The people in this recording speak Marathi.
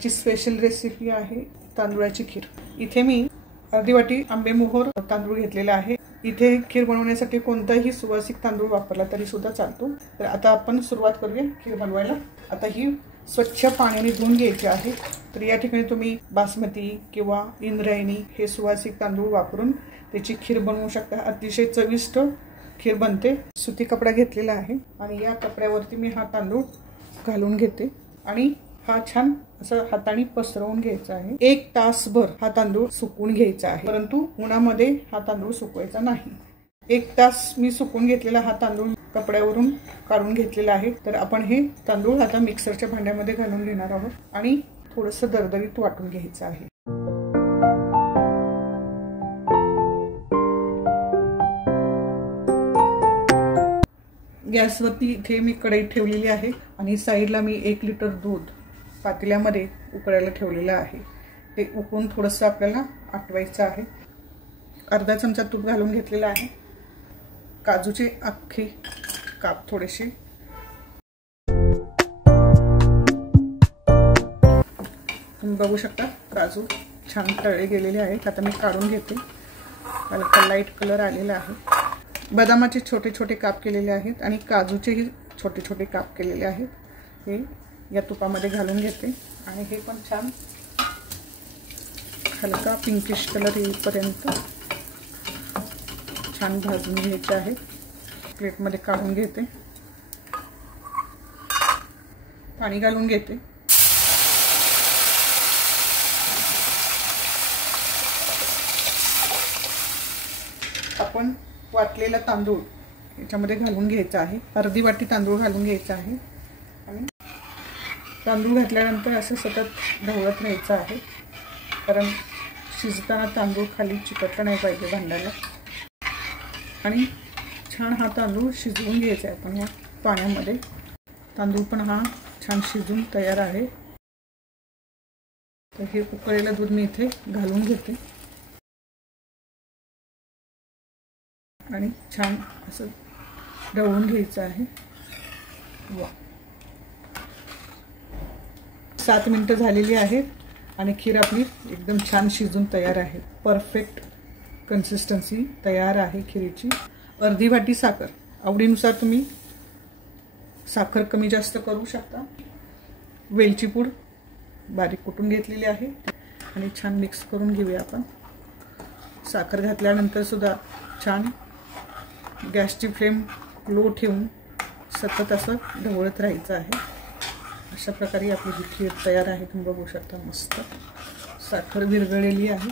आजची स्पेशल रेसिपी आहे तांदूळाची खीर। इथे मी अर्धी वाटी आंबेमोहोर तांदूळ घेतलेला आहे। इथे खीर बनवण्यासाठी कोणताही सुवासिक तांदूळ वापरला तरी सुद्धा चालतो। तर आता आपण सुरुवात करूया खीर बनवायला। आता ही स्वच्छ पाण्याने धुवून घ्यायची आहे। तर या ठिकाणी तुम्ही बासमती किंवा इंद्रायणी हे सुवासिक तांदूळ वापरून त्याची खीर बनवू शकता। अतिशय चविष्ट खीर बनते। सुती कपडा घेतलेला आहे आणि या कपड्यावरती मी हा तांदूळ घालून घेते आणि हा छान असं हाताने पसरवून घ्यायचा आहे। 1 तासभर हा तांदूळ सुकवून घ्यायचा आहे, परंतु उन्हामध्ये हा तांदूळ सुकवायचा नाही। 1 तास मी सुकवून घेतलेला हा तांदूळ कपड्यावरून काढून घेतलेला आहे। तर आपण हे तांदूळ आता मिक्सरच्या भांड्यामध्ये घालून घेणार आहोत आणि थोडंसं दरदरीत वाटून घ्यायचं आहे। गॅसवरती इथे मी कढई ठेवलेली आहे आणि साईडला मी 1 लिटर दूध पातेल्यामध्ये उकळायला ठेवलेलं आहे। ते उकळून थोडंसं आपल्याला आटवायचं आहे। अर्धा चमचा तूप घालून घेतलेला आहे। काजूचे अख्खे काप थोडेसे, तुम्ही बघू शकता काजू छान तळले गेलेले आहेत। आता मी काढून घेते। हलका लाईट कलर आलेला आहे। बदामाचे छोटे छोटे काप केलेले आहेत आणि काजूचेही छोटे छोटे काप केलेले आहेत। हे या तुपामध्ये घालून घेते आणि हे पण छान हलका पिंकिश कलर येईपर्यंत छान भाजून घ्यायचे आहे। प्लेटमध्ये काढून घेते, पाणी घालून घेते। आपण वाटलेला तांदूळ याच्यामध्ये घालून घ्यायचा आहे। अर्धी वाटी तांदूळ घालून घ्यायचा आहे आणि तांदूळ घातल्यानंतर असं सतत ढवळत राहायचं आहे, कारण शिजताना तांदूळ खाली चिकटला नाही पाहिजे भांड्याला। आणि छान हा तांदूळ शिजवून घ्यायचा आहे आपण या पाण्यामध्ये। तांदूळ पण हा छान शिजून तयार आहे। तर हे उकळलेलं दूध मी इथे घालून घेते आणि छान असं ढवळून घ्यायचं आहे। 7 मिनिटं झालेली आहेत आणि खीर आपली एकदम छान शिजून तयार आहे। परफेक्ट कन्सिस्टन्सी तयार आहे खीरीची। अर्धी वाटी साखर, आवडीनुसार तुम्ही साखर कमी जास्त करू शकता। वेलची पूड बारीक कुटून घेतलेली आहे आणि छान मिक्स करून घेऊया आपण। साखर घातल्यानंतर सुद्धा छान गॅसची फ्लेम लो ठेवून सतत असं ढवळत राहायचं आहे। अशा प्रकारे आपली ही खीर तयार आहे। तुम्ही बघू शकता मस्त साखर विरघळलेली आहे।